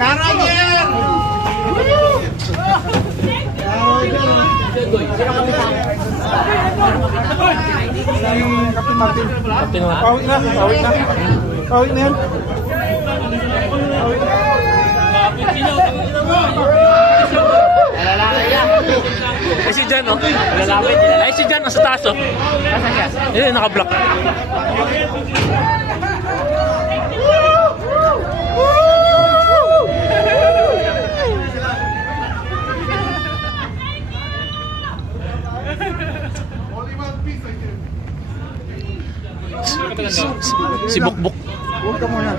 Karayer! Captain Martin. Captain Martin. Pawit na. Pawit na yan. Ay si Jan, oh. Ay si Jan, nasa taas, oh. Nasaan siya? Ayun, naka-block. Si Bukbuk. Huwag ka muna.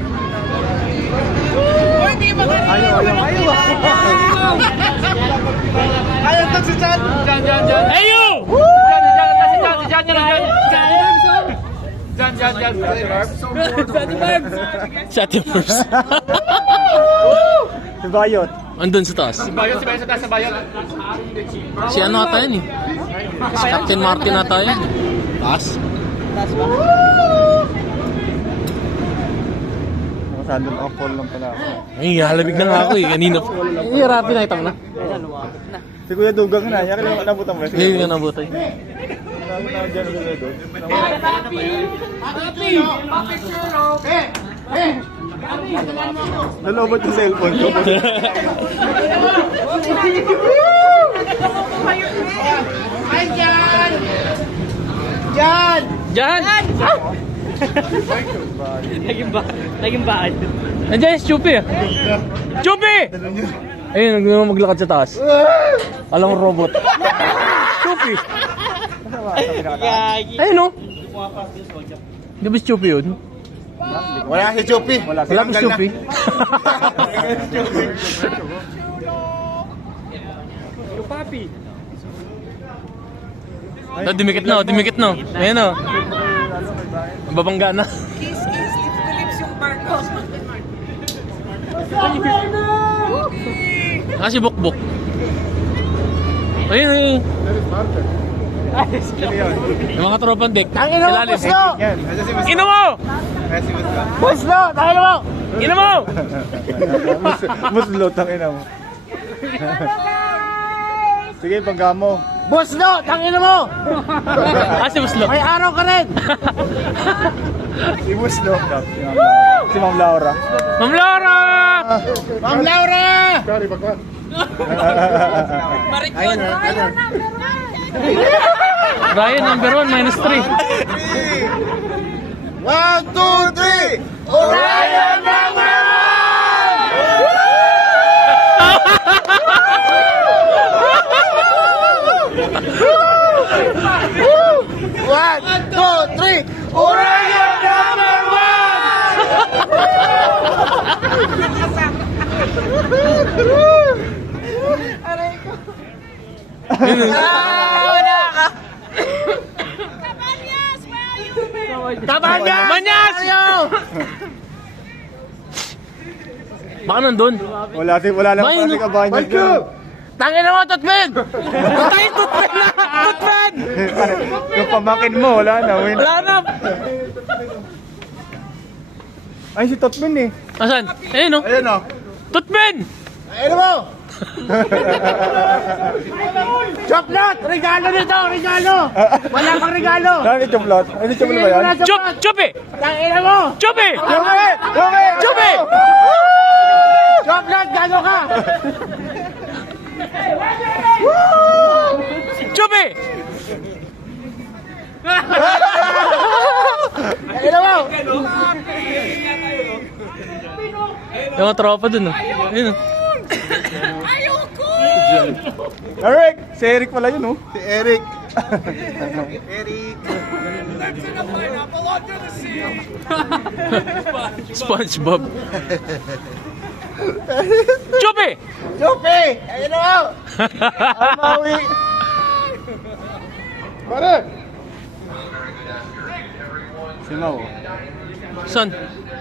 Ayaw to si Jan. Ayo! Si Ate Mars. Si Bayot. Andun sa taas. Si Bayot sa taas, sa Bayot. Si ano ata yan, eh? Si Captain Martin ata yan. Taas? Nakasandal ako, fall lang pala ako. Ay, halamig na nga ako, eh. Kanina. Ay, rapi na itang na. Si Kuya Dugang na, yaka lang nabutan mo. Hindi nga nabutay. Nalobot yung cellphone ko. Ay, Jan! Jan! Diyan! Naging bahay. Nandiyan si Chupi, eh. Chupi! Ayun, maglakad sa taas. Alam mo, robot. Chupi! Ayun, no? Di ba si Chupi yun? Wala si Chupi. Wala si Chupi. Yung papi. Oh, dumikit na, dumikit na. Ayun, no? Babangga na. Kiss, lips to lips yung barko. Ah, si Bukbuk. Ayun, ayun. Yung mga tropang deck. Tangin mo, Buslo! Ino mo! Buslo! Tangin mo! Ino mo! Buslo, tangin mo. Sige, panggamo. Buslo! Tangin mo! Ah, si Buslo. May araw ka rin! Si Buslo. Si Ma'am Laura. Ma'am Laura! Ma'am Laura! Maricon. Ryan, number 1, -3. 1, 2, 3! Orion number 1! 1, 2, 3! Orion number 1! Wala ka! Kabanyas, where are you? Kabanyas! Manyas! Baka nandun. Wala lang May, pala si Kabanyas. Tangin na mo, Tutpin! Tangin, Tutpin na! Tutpin! Yung pamakin mo, wala na. Wala na! Ay, si Totmin eh. Asan? Ayun, no? Ayun o. Tutpin! Ayun mo! Choplot! Regalo nito! Regalo! Wala kang regalo! Saan yung choplot? Ay, yung choplot ba yan? Chupi! Tangina mo! Chupi! Chupi! Chupi! Chupi! Choplot! Gano ka? Chupi! Tangina mo! Yung mga tropa dun, no? Ayun, no? Ayoko! Eric! Si Eric pala yun, oh. Si Eric. Eric. SpongeBob. Chupi! Chupi! Ayun mo! Amawi! Pare! Si Mau. Son?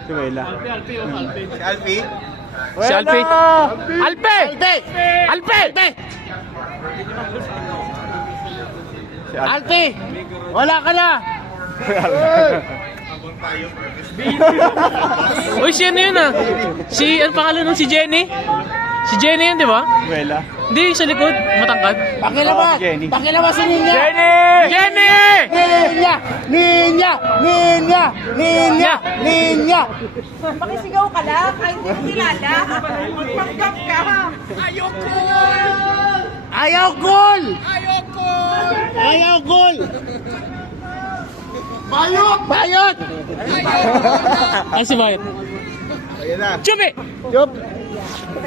Si Wela. Si Alfie? Si Alpe! Alpe! Alpe! Si Alfie! Wala ka na! Uy, si ano yun ah? Ano pangalan nun? Si Jenny? Si Jenny yun, di ba? Wela. Hindi, sa likod. Matangkad. Pakilabas! Pakilabas si Ninya! Jenny! Jenny! Ninya! Ninya! Ninya! Ninya! Ninya! Makisigaw ka lang, kahit hindi mo kilala. Magpanggap ka. Ayoko! Ayaw goal! Ayoko! Ayaw goal! Bayot! Bayot! Ay, si Bayot. Ayan na. Chupi! Yup!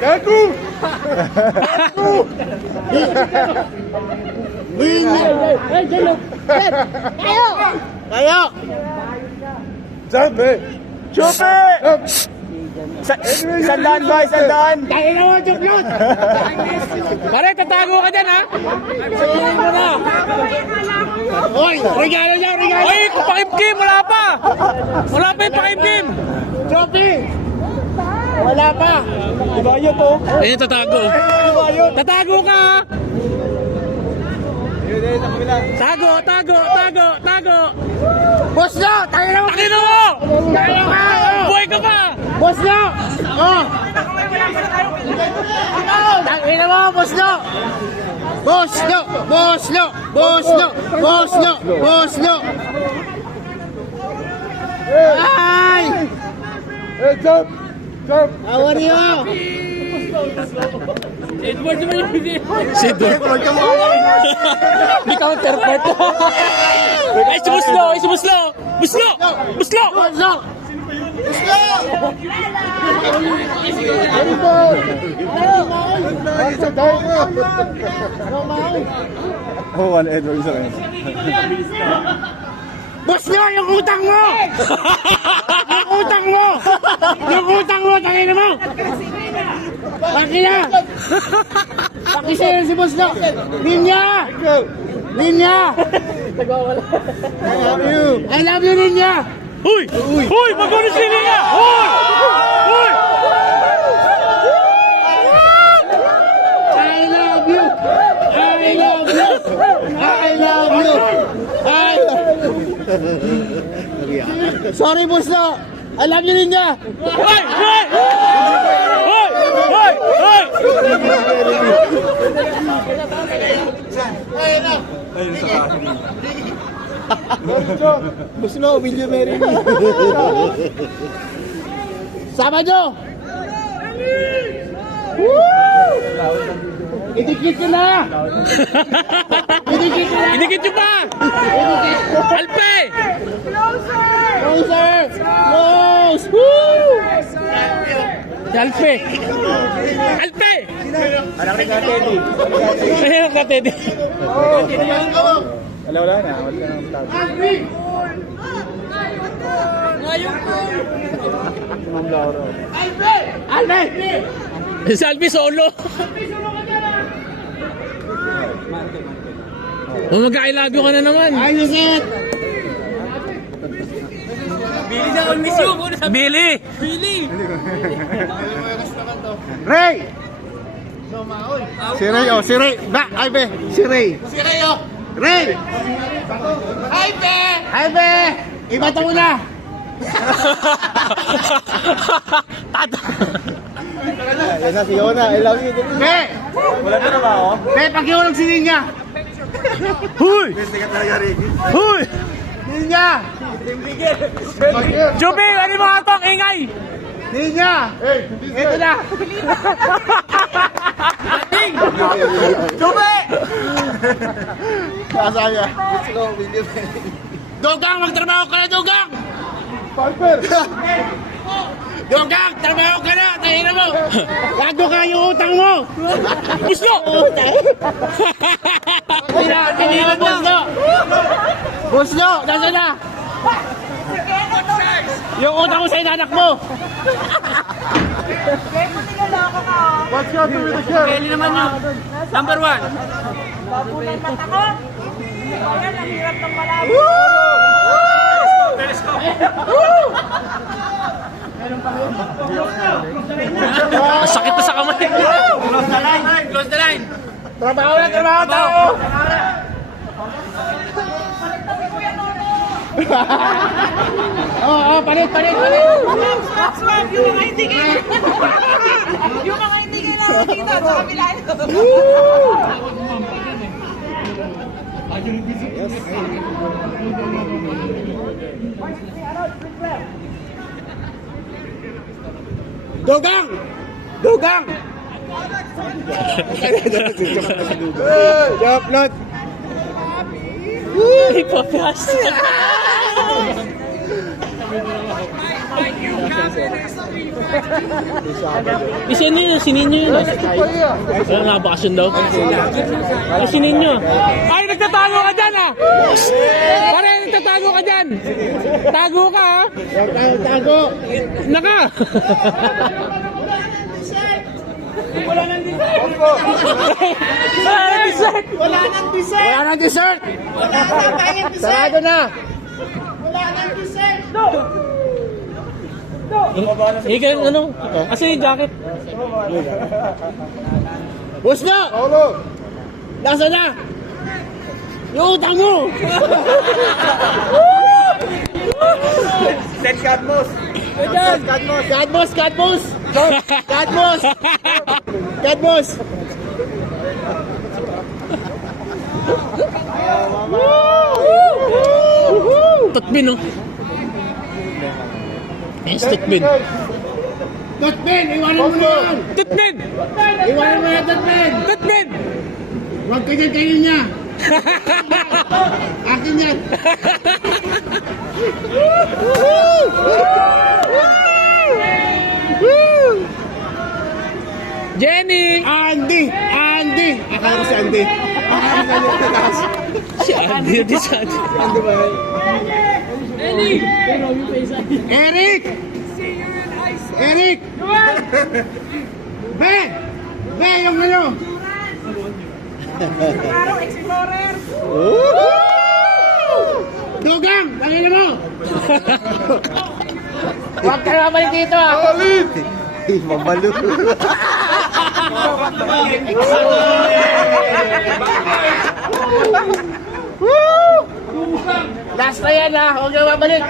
Gago! Ninya! Kayo! Kayo! Sabi! Chupi! Sandaan ba? Sandaan! Tayo na mo, Chuplot! Pare, tatago ka dyan ha? Sabihin mo na! Hoy! Regalo niya! Regalo! Uy, pakimkim! Wala pa! Wala pa yung pakimkim! Choppy! Wala pa! Ibayo to! Ayun, tatago. Ibayo! Tatago ka ha? Tago, tago, tago, tago! Boss no! Tayo na mo! Takino mo! Tayo ka! Buhay ka pa! Boss no! Oh! Tayo na mo! Boss no! Boss no! Boss no! Boss no! Boss no! Boss no! Ay! Hey, jump! Jump! How are you? Edward naman yung hindi. Si Edward. Hindi ka perfect. Ay, si Buslo! Ay, si Buslo! Buslo! Buslo! Boss no! Oh, one Edward sa kanya. Boss nyo, yung utang mo! Yung utang mo! Yung utang mo, tangin mo! Paki na! Paki sa'yo si boss nyo! Ninya! Ninya! I love you! I love you, Ninya! Huy! Huy! Mag-unis sila niya! Huy! Huy! I love you! I love you! I love you! Sorry, boss nyo! I love you, Ninya! Huy! Huy! Huy! Huy! Huy! Gusto na, will you marry me? Sama nyo! Idikit ko na! Idikit ko na! Inikit nyo pa! Alpe! Closer! Close! Woo! Si Alpe! Alpe! Anak rin ka, Teddy. Ayun ka, Teddy. Wala na. Wala na ang tawag. Ma'am Laura. Albe! Si Alpe solo. Oh, mag-I love you ka na naman. Ayos it! Billy na, I miss you. Billy! Billy! Ray! Si Ray, oh, si Ray. Ay, be, si Ray. Si Ray, oh. Ray! Hi, be! Hi, be! Iba to na. Yan na, si Yona. I love you. Be! Wala na ba ako? Be, pag-iulog si Ninya. Huy! Beste ka talaga, Ricky. Huy! Ninya! Jubi, ano yung mga tong ingay? Ninya! Ito na. Jubi! Kasaya. Let's go, will you marry me? Dogang, magtrabaho ka na, Dogang! Piper! Dogang, trabaho ka na, tayo mo! Lago ka yung utang mo! Buslo! Hindi na, Buslo! Buslo, nasa na? Yung utang mo sa inanak mo! What's your do with the girl? Billy naman yun. Number 1. Babunan mata ko. Ayan, ang hirap ng malawi. Sakit na sa kamay. Close the line. Close the line. Trabaho na, trabaho tayo! Palit. Swab, yung mga hindi kayo. Yung mga hindi kailangan dito sa kabila. Dugang! Joke not. Ipapas. Isa niyo, sininyo yun. Wala nga, bakasyon daw. Ay, sininyo. Ay, nagtatago ka dyan ah! Pare, nagtatago ka dyan! Tago ka ah! Tago. Naka! Wala nang dessert. Sarado na. Ikaw, ano? Kasi yung jacket. Bus na. Nasa na? Yung utang mo. Set Cadmos. Cadmos. Tutbin, no? Yes, tutbin. Tutbin, iwanan mo na yan. Tutbin! Iwanan mo na yan, Tutbin. Tutbin! Huwag ka dyan kainin niya. Akin yan. Jenny! Andy. Akala ko si Andy. Si Andy, di sa Andy. Andy ba yun? Eric! Be, yung ano? Araw Explorer. Dugang, tangina mo! Huwag ka naman dito ah! Solid! Mabalo. Last na yan ah, huwag na mabalik!